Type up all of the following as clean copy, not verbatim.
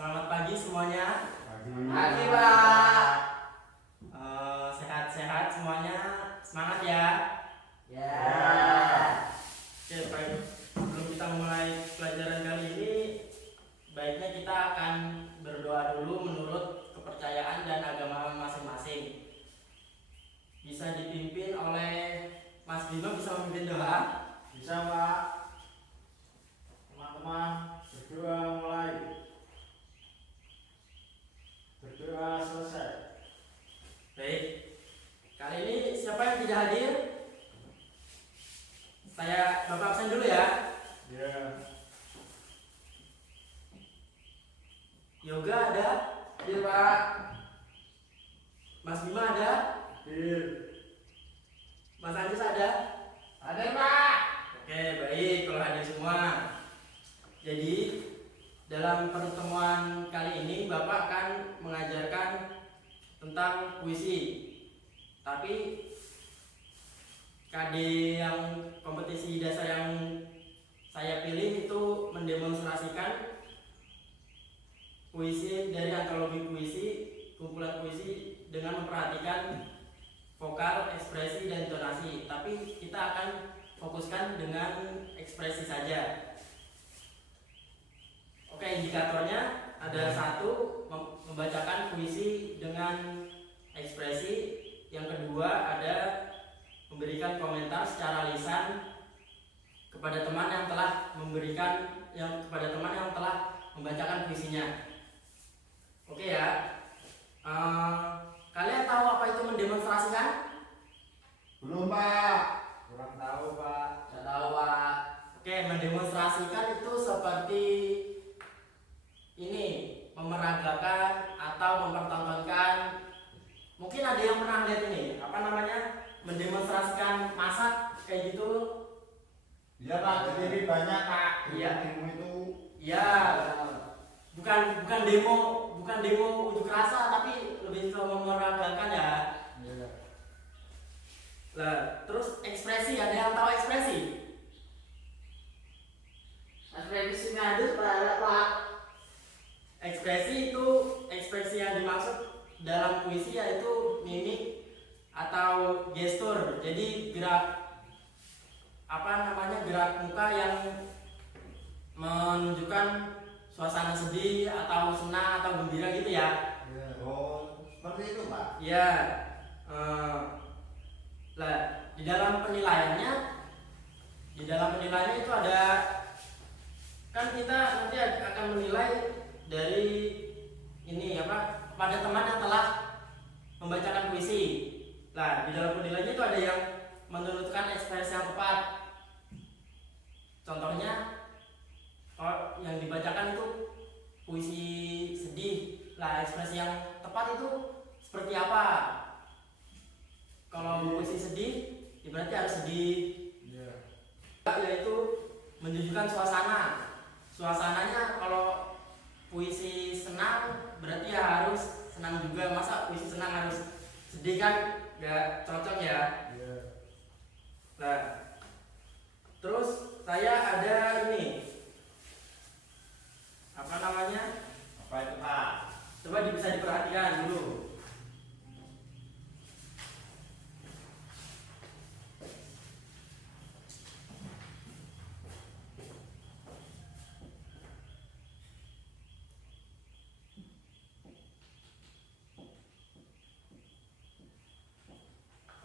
Selamat pagi semuanya. Pagi, Pak. Sehat-sehat semuanya. Semangat ya. Ya. Oke, baik. Sebelum kita mulai pelajaran kali ini, baiknya kita akan berdoa dulu menurut kepercayaan dan agama masing-masing. Bisa dipimpin oleh Mas Bima, bisa memimpin doa? Bisa, Pak. Teman-teman, berdoa mulai. Berdoa selesai. Baik. Kali ini siapa yang tidak hadir? Saya Bapak absen dulu ya. Ya. Yoga ada? Hadir, Pak. Mas Bima ada? Hadir. Mas Anjus ada? Hadir, Pak. Oke, baik kalau hadir semua. Jadi, dalam pertemuan kali ini Bapak akan mengajarkan tentang puisi. Tapi KD yang kompetisi dasar yang saya pilih itu mendemonstrasikan puisi dari antologi puisi, kumpulan puisi dengan memperhatikan vokal, ekspresi, dan intonasi. Tapi kita akan fokuskan dengan ekspresi saja. Oke, indikatornya ada satu, membacakan puisi dengan ekspresi. Yang kedua ada memberikan komentar secara lisan kepada teman yang telah membacakan puisinya. Oke ya. Kalian tahu apa itu mendemonstrasikan? Belum, Pak. Kurang tahu, Pak. Tidak tahu, Pak. Oke, mendemonstrasikan itu seperti ini, memeragakan atau mempertontonkan. Mungkin ada yang pernah lihat ini, mendemonstrasikan masak kayak gitu. Iya, Pak. Di TV banyak, Pak. Iya. Demo itu. Iya, bukan demo unjuk rasa, tapi lebih ke memeragakan ya. Iya. Lah, terus ekspresi, ada yang tahu ekspresi? Ekspresi ngadus, Pak. Ekspresi itu ekspresi yang dimaksud dalam puisi yaitu mimik atau gestur. Jadi gerak gerak muka yang menunjukkan suasana sedih atau senang atau gembira gitu ya. Iya. Oh, seperti itu, Pak. Ya. Lah, di dalam penilaiannya itu ada, kan kita nanti akan menilai dari ini pada teman yang telah membacakan puisi. Nah, di dalam penilaiannya itu ada yang menunjukkan ekspresi yang tepat. Contohnya, yang dibacakan itu puisi sedih. Lah, ekspresi yang tepat itu seperti apa? Kalau puisi sedih, berarti harus sedih. Iya. Yaitu menunjukkan suasana. Suasananya kalau puisi senang berarti ya harus senang juga. Masa puisi senang harus sedih, kan nggak cocok ya. Iya. Nah, terus saya ada ini Apa itu, Pak? coba bisa diperhatikan dulu.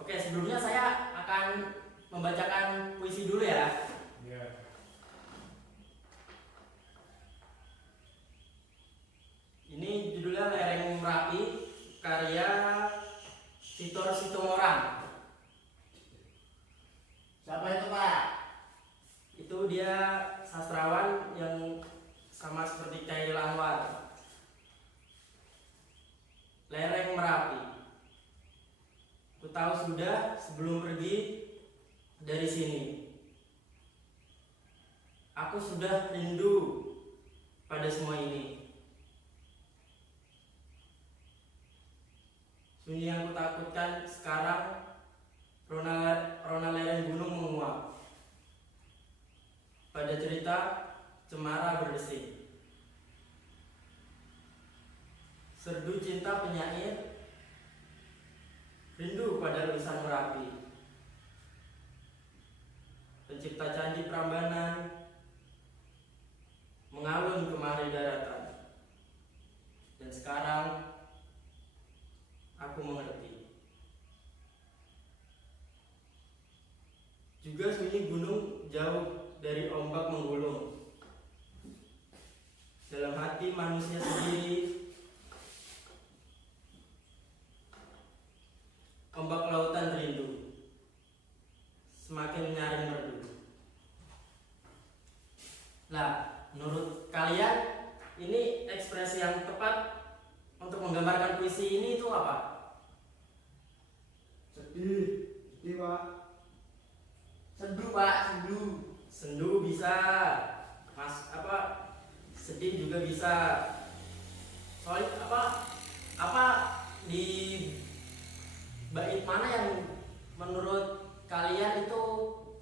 Oke, sebelumnya saya akan membacakan puisi dulu ya. Iya. Ini judulnya Lereng Merapi, karya Sitor Situmorang. Siapa itu, Pak? Itu dia sastrawan yang sama seperti Chairil Anwar. Lereng Merapi. Ku tahu sudah sebelum pergi dari sini. Aku sudah rindu pada semua ini. Sunyi yang kutakutkan sekarang, rona lereng gunung menguap. Pada cerita cemara berdesir. Serdu cinta penyair, rindu pada lukisan Merapi. Pencipta candi Prambanan, mengalun kemari daratan. Dan sekarang aku mengerti. Juga sunyi gunung jauh dari ombak menggulung. Dalam hati manusia sendiri, ombak lautan rindu semakin menyaring merdu. Nah, menurut kalian ini ekspresi yang tepat untuk menggambarkan puisi ini itu apa? Sedih pak. Sendu pak, sendu. Sendu bisa, mas apa? Sedih juga bisa. Soal apa di bait mana yang menurut kalian itu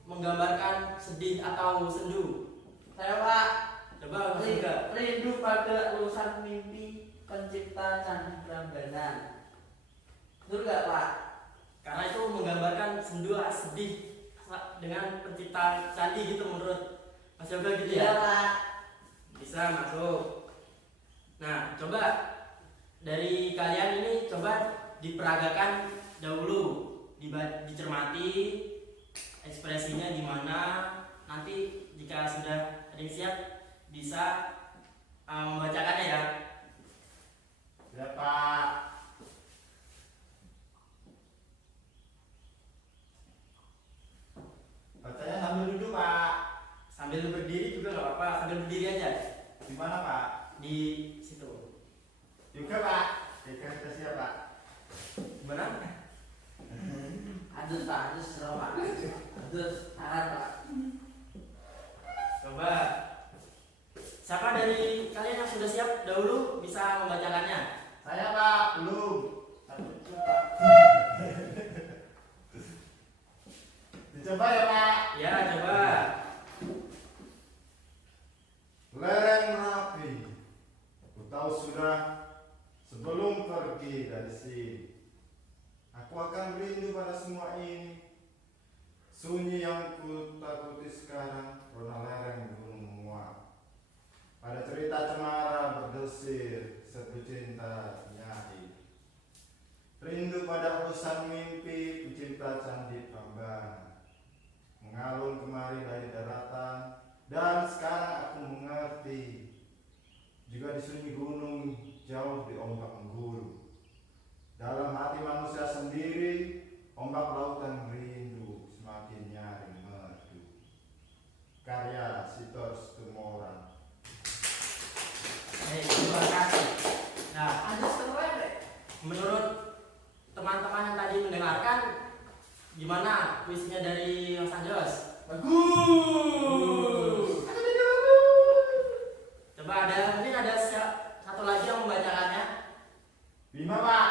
menggambarkan sedih atau sendu? Saya pak, Coba Mas Yoga. rindu pada lulusan mimpi pencipta candi Prambanan. Betul gak pak? Karena itu menggambarkan sendu sedih dengan pencipta candi gitu menurut Mas Yoga gitu Iya ya? pak. Bisa masuk. Nah, coba dari kalian ini coba diperagakan dahulu, dicermati ekspresinya gimana. Nanti jika sudah ada yang siap bisa membacakannya ya. Ya pak. Bacanya sambil duduk pak. Sambil berdiri juga nggak apa-apa, sambil berdiri aja Di mana pak? di situ. Juga pak. Kita siap pak. Gimana? Adus pak, adus serem pak. Adus tangan pak. Coba siapa dari kalian yang sudah siap dahulu bisa membacakannya? Saya pak. Belum. Satu pak. Dicoba ya pak. Ya, coba. Lereng Merapi, ku tahu sudah sebelum pergi dari sini. Aku akan rindu pada semua ini. Sunyi yang ku takuti sekarang karena lereng gunung menguap. Pada cerita cemara berdesir, setu cinta nyanyi. Rindu pada urusan mimpi, pencipta candi Prambanan. Mengalun kemari dari daratan, dan sekarang aku mengerti. Juga di sunyi gunung jauh di ombak menggulu. Dalam hati manusia sendiri, ombak lautan rindu semakin nyaring merdu. Karya Sitor Tumorang. Terima kasih. Nah, Adus keren deh. menurut teman-teman yang tadi mendengarkan, gimana puisinya dari Mas Anjos? Bagus. Coba mungkin ada satu lagi yang membacakannya. Bima pak,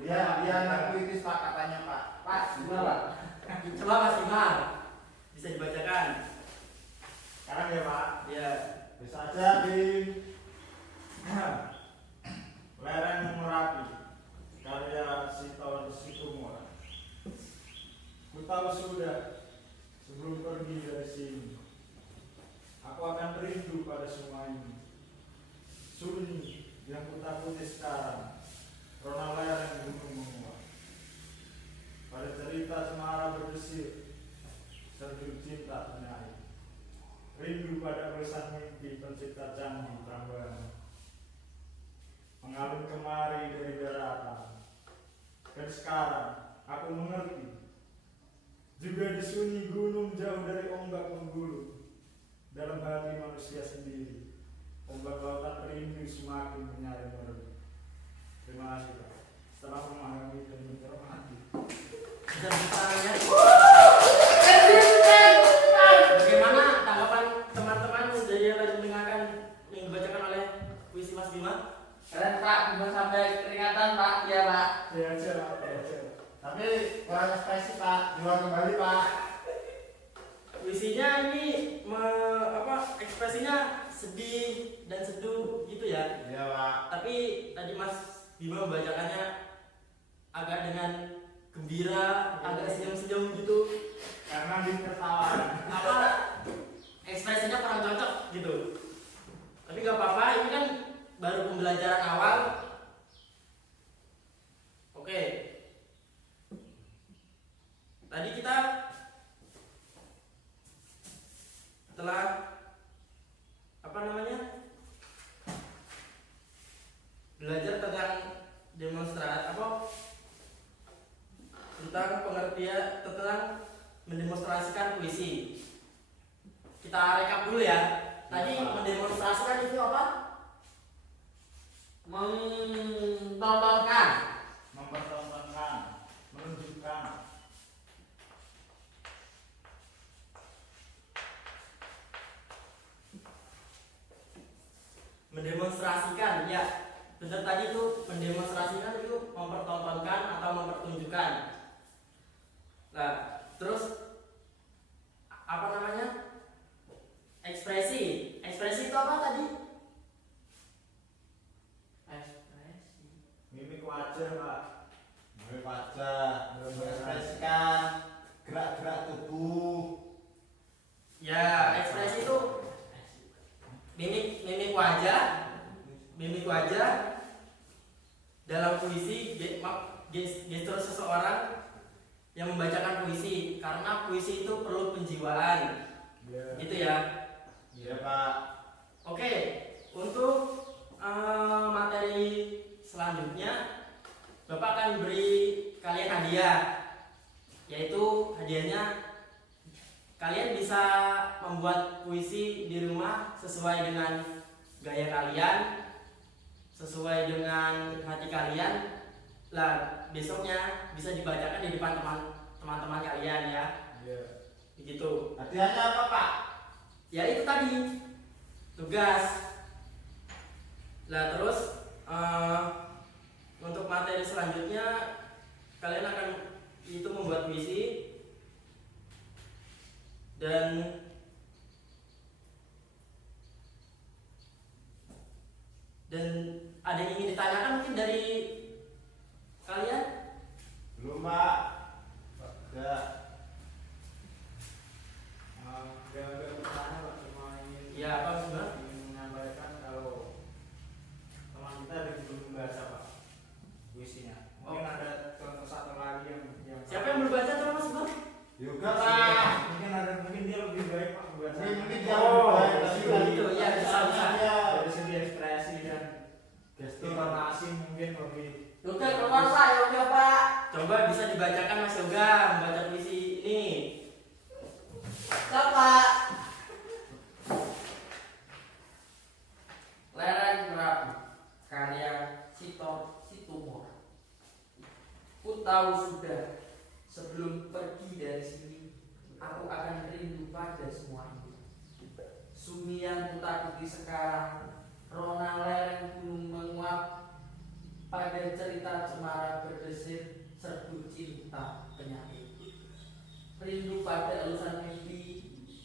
dia anak puitis pak katanya pak. Pak, gimana pak? Coba Mas Bima, bisa dibacakan. Sekarang ya pak. Ya, Bisa aja di lereng Merapi, karya Sitor Situmorang. Ku tahu sudah sebelum pergi dari sini. Aku akan rindu pada semua ini. Sunyi yang ku takuti sekarang, karena lereng gunung menguap. Pada cerita cemara berdesir, serdu cinta penyair. Rindu pada urusan mimpi pencipta candi Prambanan. Mengalun kemari dari daratan. Dan sekarang aku mengerti. Juga di sunyi gunung jauh dari ombak menggulung. Dalam hati manusia sendiri, ombak lautan rindu semakin menyaring merdu. Terima kasih Pak. Setelah memahami dan mencermati. bisa ditangannya. Bagaimana tanggapan teman-teman dari yang tadi mendengarkan yang dibacakan oleh puisi Mas Bima? Keren pak, cuma sampai keringatan pak. Iya pak. Ya aja Pak, ya aja. Tapi kurang ekspresi Pak, jual kembali Pak. Puisinya ini ekspresinya sedih dan seduh gitu ya. Iya Pak. Tapi tadi Mas Bima membacakannya agak dengan gembira, agak senyum-senyum gitu. Karena ditertawakan. Apa ekspresinya kurang cocok gitu. Tapi gak apa-apa, ini kan baru pembelajaran awal. Oke. Tadi kita telah apa namanya? Belajar tentang demonstrasi tentang pengertian tentang mendemonstrasikan puisi. Kita rekap dulu ya. Tadi mendemonstrasikan itu apa? Mentontonkan. Mempertontonkan, menunjukkan. Mendemonstrasikan, ya. Benar tadi itu mendemonstrasikan itu mempertontonkan atau mempertunjukkan. Nah, terus apa namanya? Ekspresi. Ekspresi itu apa tadi? Ekspresi. Mimik wajah, Pak. Mimik wajah, mengekspresikan gerak-gerak tubuh. Ya, ekspresi itu mimik wajah dalam puisi, gestur seseorang yang membacakan puisi, karena puisi itu perlu penjiwaan. Iya. Gitu ya. Iya Pak. Oke, untuk materi selanjutnya Bapak akan beri kalian hadiah, yaitu hadiahnya kalian bisa membuat puisi di rumah sesuai dengan gaya kalian, sesuai dengan hati kalian. Lah, besoknya bisa dibacakan di depan teman-teman kalian ya. Iya. Begitu. Hadiahnya apa Pak? Ya itu tadi tugas. Lah terus untuk materi selanjutnya kalian akan itu membuat puisi dan ada yang ingin ditanyakan mungkin dari kalian? Belum Pak. Ya. Gak bertanya, Pak. Cuma ingin Ya apa Mas? menyampaikan kalau teman kita belum membaca, Pak, puisinya. Mungkin ada contoh satu lagi yang Siapa yang belum baca coba Mas Bang? Juga Pak. mungkin dia lebih baik, Pak, membaca. Ini mungkin dia Oh, lebih baik gitu, dari gitu. Ya, bisa. Ya. Dari segi ekspresi dan Gestur. intonasi mungkin lebih. Yoga keluar Pak, Yoga Pak. Coba bisa dibacakan Mas Yoga membaca puisi ini. Coba. Lereng Merapi, karya Situmor. Ku tahu sudah, sebelum pergi dari sini, aku akan rindu pada semuanya. Sunyi yang kutakuti sekarang, rona lereng gunung menguap, pada cerita cemara berdesir, serbu cinta penyakit. Rindu pada elusan mimpi,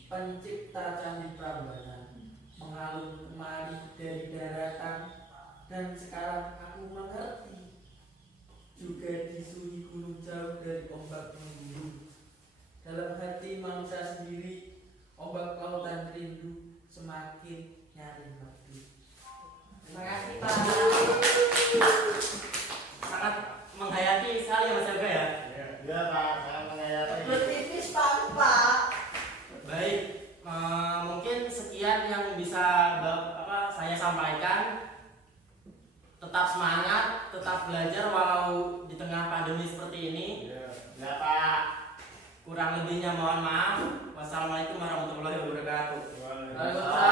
pencipta candi Prambanan, mengalun kemari dari daratan, dan sekarang aku mengerti. Juga disunyi gunung jauh dari ombak menggulung. Dalam hati manusia sendiri, ombak lautan rindu semakin nyari merdu. Terima kasih Pak. Sangat menghayati sekali Mas Yoga ya. Ya Pak, saya menghayati. Bertipis Pak. Baik, mungkin sekian yang bisa saya sampaikan. Tetap semangat, tetap belajar walau di tengah pandemi seperti ini. Ya Pak. Kurang lebihnya mohon maaf. Wassalamualaikum warahmatullahi wabarakatuh. Waalaikumsalam.